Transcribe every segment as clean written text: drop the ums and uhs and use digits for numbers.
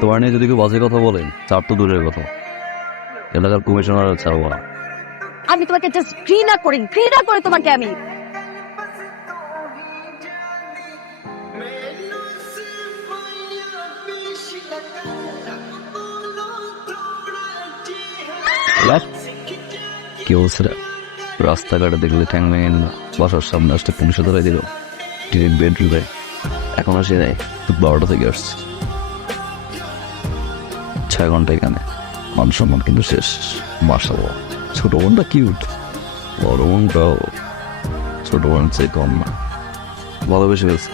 তোমার নিয়ে যদি কেউ বাজে কথা বলেন, চার তো দূরের কথা, এলাকার কমিশনার ছাড়বো না। আমি তোমাকে জাস্ট ঘৃণা করি তোমাকে আমি। কি বলছে রে? রাস্তাঘাটে দেখলে ঠ্যাং ভেঙে নিল, বাসার সামনে আসতে পুলিশে ধরাই দিল, ডিরেক্ট বেডরুমে। এখন আসে নাই, 12টা থেকে আসছে, 6 ঘন্টা এখানে। মান সম্মান কিন্তু শেষ। মাশাআল্লাহ, ছোট বোনটা কিউট, বড় বোনটাও ছোট বোন চেয়ে কম না, ভালোবেসে গেছে।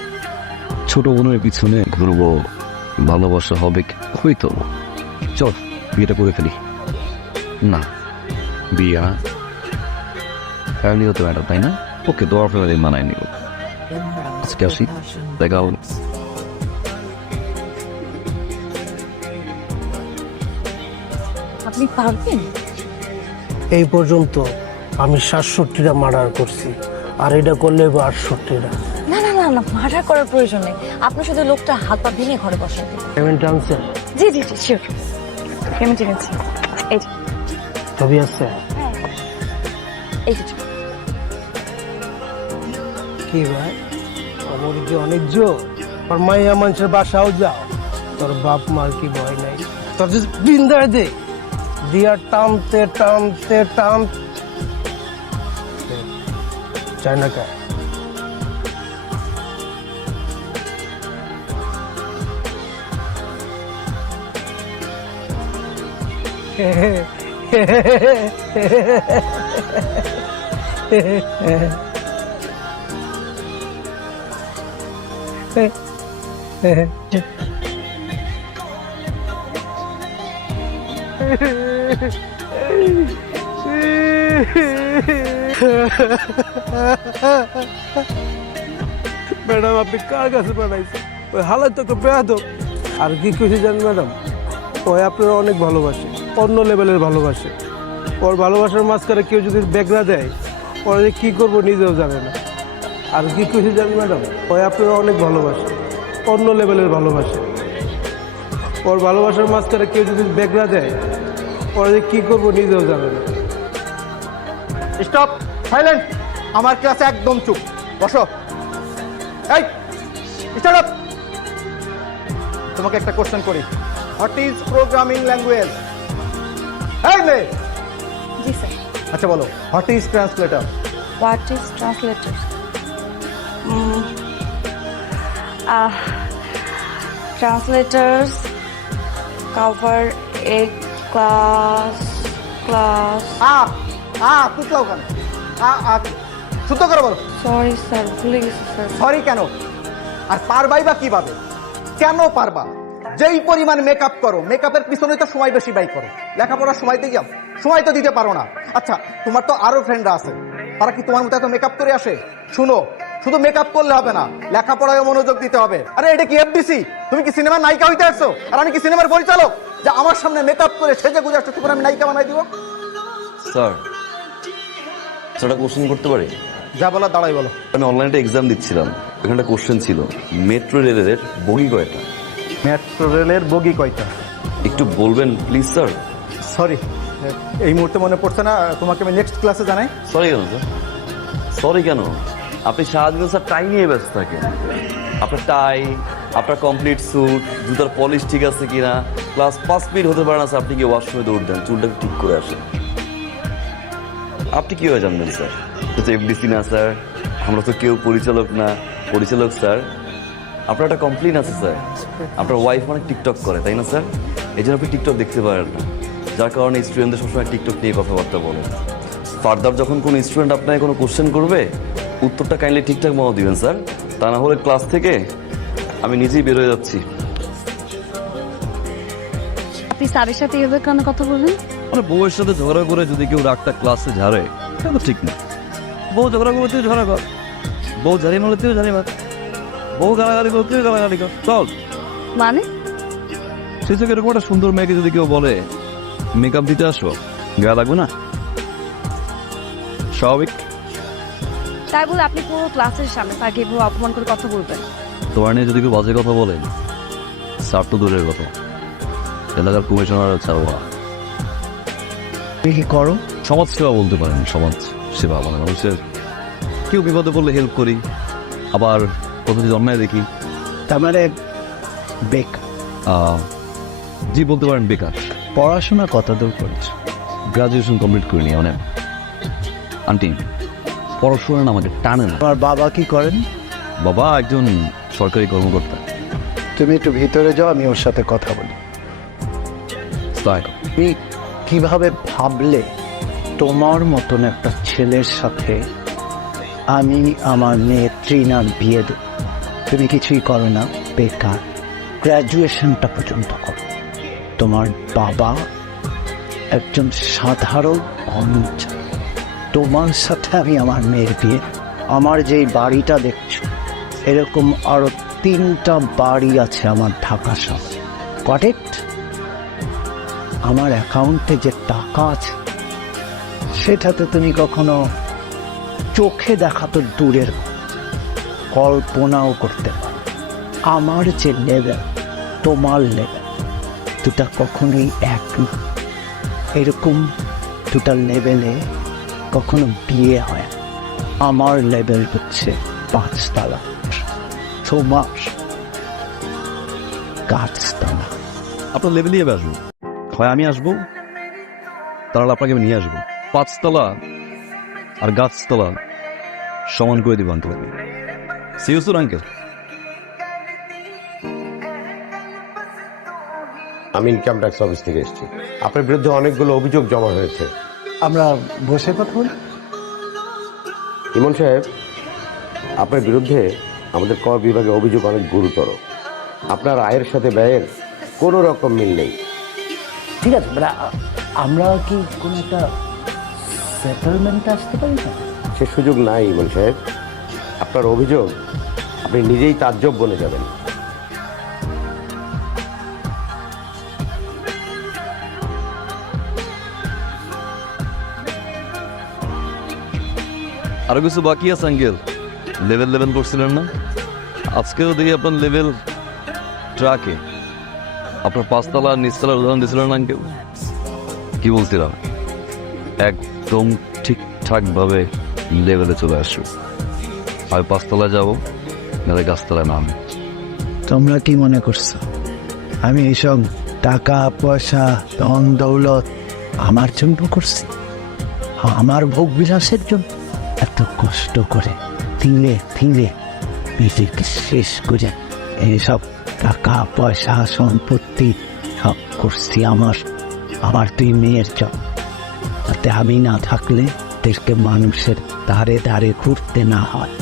ছোট বোনের পিছনে ঘুরবো, ভালোবাসা হবে, হইতো। চল বিয়েটা করে ফেলি। না, বিয়ে না, ফ্যামিলি হতে ম্যাটার, তাই না? ওকে, তোমার ফ্যামিলি মানায় নিব। আজকে আসি, দেখা হল। আপনি পারবেন? এই পর্যন্ত আমি 67টা মার্ডার করছি, আর এটা করলে 68টা। না না না না, মার্ডার করার প্রয়োজন নেই। আপনি শুধু লোকটা হাত পা ভেঙে ঘরে বসান। পেমেন্ট আনছে? জি জি জি, শিওর। পেমেন্ট এনেছি, এই যে। ছবি আছে? এই যে। কি ভাই, আমার কি অনেক জোর? আর মাইয়া মানুষের বাসাও যাও, তোর বাপ মার কি ভয় নাই? তোর যদি বিন্দায় দে দিয়া টানতে টানতে চায় না কে? ম্যাডাম, আপনি কার কাছে পাঠাইছেন? ওই হালাই তো বেয়াদব। আর কি খুশি জান ম্যাডাম, ওই আপনারা অনেক ভালোবাসে, অন্য লেভেলের ভালোবাসে। ওর ভালোবাসার মাঝখানে কেউ যদি ব্যাগরা দেয়, ওরা যে কী করবো নিজেও জানে না। আর কি খুশি জান ম্যাডাম, ওই আপনারা অনেক ভালোবাসে, অন্য লেভেলের ভালোবাসে। ওর ভালোবাসার মাঝখানে কেউ যদি ব্যাগরা দেয়, ওরা যে কী করবো নিজেও জানে না। Stop, silent. আমার ক্লাসে একদম চুপ, বসো। এই স্টার্ট আপ। তোমাকে একটা কোশ্চেন করি, হোয়াট ইজ প্রোগ্রামিং ল্যাঙ্গুয়েজ? এই মেয়ে, জি স্যার। আচ্ছা বলো, what is translator? What is translator? Translators cover a class তুতলা ওখানে শুদ্ধ করে বলো। সরি স্যার, ভুলে গেছি স্যার। সরি কেন? আর পারবাই বা কিভাবে? কেন পারবা? যেই পরিমাণ মেকআপ করো, মেকআপের পিছনে তো সময় বেশি ব্যয় করো। লেখাপড়ার সময় দিয়ে যাও, সময় তো দিতে পারো না। আচ্ছা, তোমার তো আরো ফ্রেন্ডরা আছে, তারা কি তোমার মতো এত মেকআপ করে আসে? শুনো, শুধু মেকআপ করলে হবে না, লেখাপড়ায় মনোযোগ দিতে হবে। আরে এটা কি এফডিসি? তুমি কি সিনেমার নায়িকা হইতে আসছো? আর আমি কি সিনেমার পরিচালক যে আমার সামনে মেকআপ করে সেজে গুজে আসছো, তখন আমি নায়িকা বানাই দিব? স্যার, সেটা কোশ্চেন করতে পারি? যা বলা দাঁড়াই বলো। আমি অনলাইনে এক্সাম দিচ্ছিলাম, এখানে একটা কোশ্চেন ছিল, মেট্রো রেলের বগি কয়টা? মেট্রো রেলের বগি কয়টা? একটু বলবেন প্লিজ স্যার। সরি, এই মুহূর্তে মনে পড়ছে না, তোমাকে আমি নেক্সট ক্লাসে জানাই। সরি কেন স্যার? সরি কেন? আপনি সারাদিন স্যার টাই নিয়ে ব্যস্ত থাকেন। আপনার টাই, আপনার কমপ্লিট স্যুট, জুতার পলিশ ঠিক আছে কিনা, প্লাস 5 মিনিট হতে পারে না স্যার আপনি কি ওয়াশরুমে দৌড় দেন, চুলটাকে ঠিক করে আসেন। আপনি কীভাবে জানবেন স্যার? তো এফডিসি না স্যার, আমরা তো কেউ পরিচালক না। পরিচালক স্যার, আপনার একটা কমপ্লেন আছে স্যার, আপনার ওয়াইফ অনেক টিকটক করে, তাই না স্যার? এই জন্য আপনি টিকটক দেখতে পারেন না, যার কারণে স্টুডেন্টদের সবসময় টিকটক নিয়ে কথাবার্তা বলেন। ফার্দার যখন কোনো স্টুডেন্ট আপনাকে কোনো কোশ্চেন করবে, উত্তরটা কাইন্ডলি ঠিকঠাক মতো দিবেন স্যার, তা না হলে ক্লাস থেকে আমি নিজেই বের হয়ে যাচ্ছি। আপনি স্যারের সাথে এভাবে কেন কথা বলবেন? মানে বউয়ের সাথে ঝগড়া করে যদি কেউ রাগটা ক্লাসে ঝাড়ে, সেটা তো ঠিক না। বউ ঝগড়া করতেও ঝগড়া কর, বউ ঝাড়ি মারতেও ঝাড়ি মার, বউ গালাগালি করতেও গালাগালি কর, চল। মানে সেই থেকে এরকম একটা সুন্দর মেয়েকে যদি কেউ বলে মেকআপ দিতে আসো, গায়ে লাগবে না? স্বাভাবিক। তাই বলে আপনি পুরো ক্লাসের সামনে তাকে এভাবে অপমান করে কথা বলবেন? তোমার নিয়ে যদি কেউ বাজে কথা বলেন, স্যার তো দূরের কথা, এলাকার কমিশনার ছাড়া তুমি কি করো? সমাজ সেবা বলতে পারেন, সমাজ সেবা মানে মানুষের কেউ বিপদে পড়লে হেল্প করি, আবার কোথাও যদি অন্যায় দেখি। তার মানে বেকার। জি বলতে পারেন বেকার। পড়াশোনা কত দূর করেছো? গ্রাজুয়েশন কমপ্লিট করিনি মানে আন্টি পড়াশোনা না আমাকে টানে না। তোমার বাবা কি করেন? বাবা একজন সরকারি কর্মকর্তা। তুমি একটু ভিতরে যাও, আমি ওর সাথে কথা বলি। তাই তুমি কিভাবে ভাবলে তোমার মতন একটা ছেলের সাথে আমি আমার মেয়ে ট্রিনার বিয়ে দেব? তুমি কিছুই করো না, বেকার, গ্র্যাজুয়েশনটা পর্যন্ত করো। তোমার বাবা একজন সাধারণ কর্মচারী, তোমার সাথে আমি আমার মেয়ের বিয়ে। আমার যেই বাড়িটা দেখছো এরকম আরো 3টা বাড়ি আছে আমার ঢাকা শহরে। কারেক্ট? আমার অ্যাকাউন্টে যে টাকা আছে সেটাতে তুমি কখনো চোখে দেখা তো দূরের, কল্পনাও করতে পারো। আমার যে লেভেল তোমার লেভেল দুটা কখনোই এক না। এরকম দুটা লেভেলে কখনো বিয়ে হয় না। আমার লেভেল হচ্ছে 5 তলা, তোমার গাছতলা। আপনার লেভেলই এবার আসবো, হয় আমি আসবো তাহলে আপনাকে আমি নিয়ে আসবো। 5 তলা আর গাছতলা সমান করে দিব আঙ্কেল। আমি সিরিয়াস আঙ্কেল। আমি ইনকাম ট্যাক্স অফিস থেকে এসেছি। আপনার বিরুদ্ধে অনেকগুলো অভিযোগ জমা হয়েছে। আমরা বসে কথা বলি। ইমন সাহেব, আপনার বিরুদ্ধে আমাদের কর বিভাগে অভিযোগ অনেক গুরুতর। আপনার আয়ের সাথে ব্যয়ের কোনো রকম মিল নেই। ঠিক আছে, মানে আমরা কি কোনো একটা সেটেলমেন্টে আসতে পারি না? সে সুযোগ নাই ইমন সাহেব। আপনার অভিযোগ আপনি নিজেই তাজ্জব বনে যাবেন। আরো কিছু বাকি আছে আঙ্কেল। লেভেল করছিলেন না, আজকেও দেখি আপনার লেভেল ট্রাকে। আপনার 5 তলা আর নিচতলার উদাহরণ দিয়েছিলেন আঙ্কেল। কি বলছিলাম? একদম ঠিকঠাক ভাবে লেভেলে চলে আসো। আমি 5 তলায় যাবো, নাহলে গাছতলায় নাম। তোমরা কি মনে করছো আমি এইসব টাকা পয়সা ধন দৌলত আমার জন্য করছি? আমার ভোগ বিলাসের জন্য? এত কষ্ট করে তিলে তিলে নিজেকে শেষ করে এইসব টাকা পয়সা সম্পত্তি সব করছি আমার 2 মেয়ের জন্য, তাতে আমি না থাকলে দেশকে মানুষের ধারে ধারে ঘুরতে না হয়।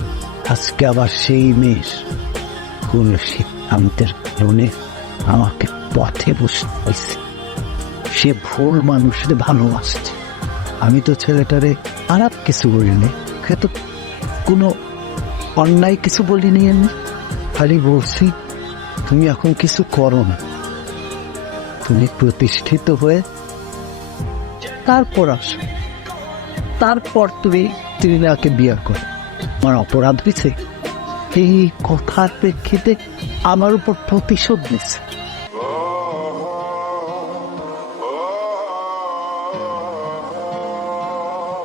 আজকে আবার সেই মেয়ে কোন সিদ্ধান্তের কারণে আমাকে পথে বসতে হয়েছে। সে ভুল মানুষের ভালোবাসছে। আমি তো ছেলেটারে খারাপ কিছু বলিনি, সে তো কোনো অন্যায় কিছু বলিনি। আমি খালি বলছি তুমি এখন কিছু করো না, তুমি প্রতিষ্ঠিত হয়ে তারপর আসো, তারপর তুমি তৃণাকে বিয়ে করো। আমার অপরাধ হয়েছে, এই কথার প্রেক্ষিতে আমার উপর প্রতিশোধ নিচ্ছে।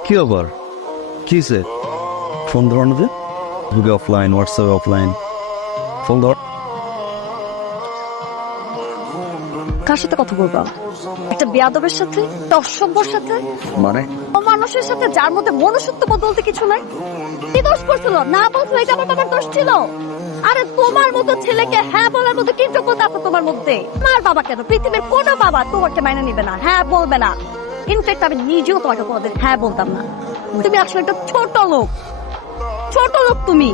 কি আবার কিসে? ফোন ধরো না যে, Google offline, WhatsApp offline. Phone ধর। কার সাথে কথা বলবো? একটা বেয়াদবের সাথে, একটা অসভ্যর সাথে, মানে ও মানুষের সাথে যার মধ্যে মনুষ্যত্ব বলতে কিছু নাই। কি দোষ করছিল? না বলছিল এটা আমার বাবার দোষ ছিল। আরে তোমার মতো ছেলেকে হ্যাঁ বলার মতো কি যোগ্যতা আছে তোমার মধ্যে? আমার বাবা কেন, পৃথিবীর কোনো বাবা তোমাকে মাইনে নিবে না, হ্যাঁ বলবে না। ইনফ্যাক্ট আমি নিজেও তোমাকে কোনোদিন হ্যাঁ বলতাম না। তুমি আসলে একটা ছোট লোক, ছোট লোক তুমি।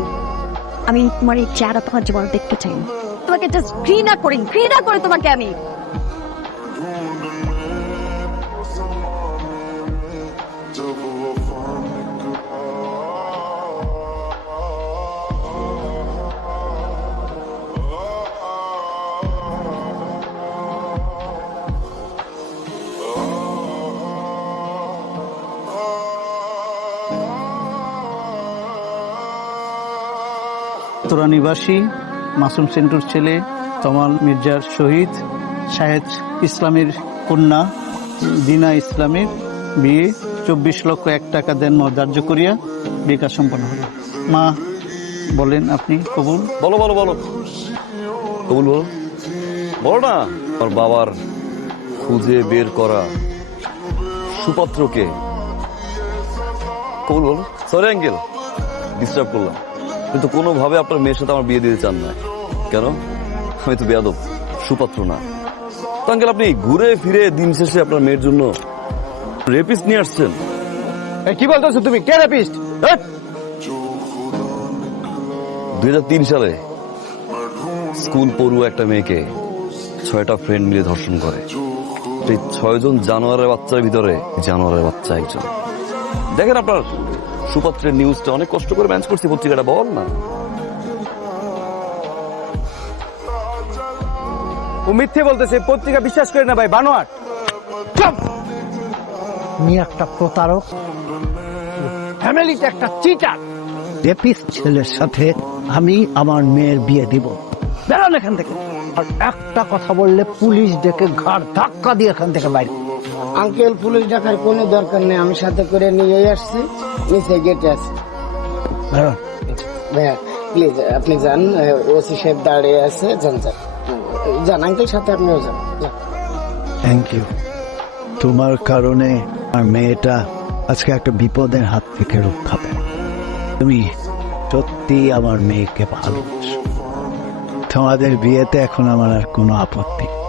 আমি তোমার এই চেহারা তোমার জীবনে দেখতে চাই না। তোমাকে জাস্ট ঘৃণা করি তোমাকে আমি। তোরা নিবাসী মাসুম সেন্টুর ছেলে তমাল মির্জার শহীদ শাহেদ ইসলামের কন্যা দিনা ইসলামের বিয়ে 24,01,000 টাকা দেন ধার্য করিয়া বিকাশ সম্পন্ন হল। মা বলেন আপনি কবুল? বলো বলো বলো, কবুল বলো, বলো না। আমার বাবার খুঁজে বের করা সুপাত্রকে কবুল বলো। সরি আঙ্কেল, ডিস্টার্ব করলাম, কিন্তু কোনোভাবে আপনার মেয়ের সাথে আমার বিয়ে দিতে চান না। কেন? আমি তো বেয়াদব, সুপাত্র না তো। আঙ্কেল, আপনি ঘুরে ফিরে দিন শেষে আপনার মেয়ের জন্য রেপিস্ট নিয়ে আসছেন। কি বলতেছো তুমি? কে রেপিস্ট? 2003 সালে স্কুল পড়ুয়া একটা মেয়েকে 6টা ফ্রেন্ড মিলে ধর্ষণ করে। এই 6 জন জানোয়ারের বাচ্চার ভিতরে জানোয়ারের বাচ্চা একজন। দেখেন, আপনার সুপাত্রের নিউজটা অনেক কষ্ট করে ম্যানেজ করছি, পত্রিকাটা বল না। ও মিথ্যে বলতেছে, পত্রিকা বিশ্বাস করে না ভাই, বানোয়াট। তুমি একটা প্রতারক, ফ্যামিলিতে একটা চিটার। রেপিস্ট ছেলের সাথে আমি আমার মেয়ের বিয়ে দিব। বেরোন এখান থেকে। আর একটা কথা বললে পুলিশ ডেকে ঘাড় ধাক্কা দিয়ে এখান থেকে বাইরে। আঙ্কেল, পুলিশ ডাকার কোনো দরকার নেই, আমি সাথে করে নিয়ে আসছি, নিচে গেটে আছে। বেরোন। ভাইয়া প্লিজ আপনি যান, ওসি সাহেব দাঁড়িয়ে আছে, যান যান যান আঙ্কেল, সাথে আপনিও যান। Thank you. তোমার কারণে আমার মেয়েটা আজকে একটা বিপদের হাত থেকে রক্ষা পেল। তুমি সত্যি আমার মেয়েকে ভালোবাসো। তোমাদের বিয়েতে এখন আমার আর কোনো আপত্তি নেই।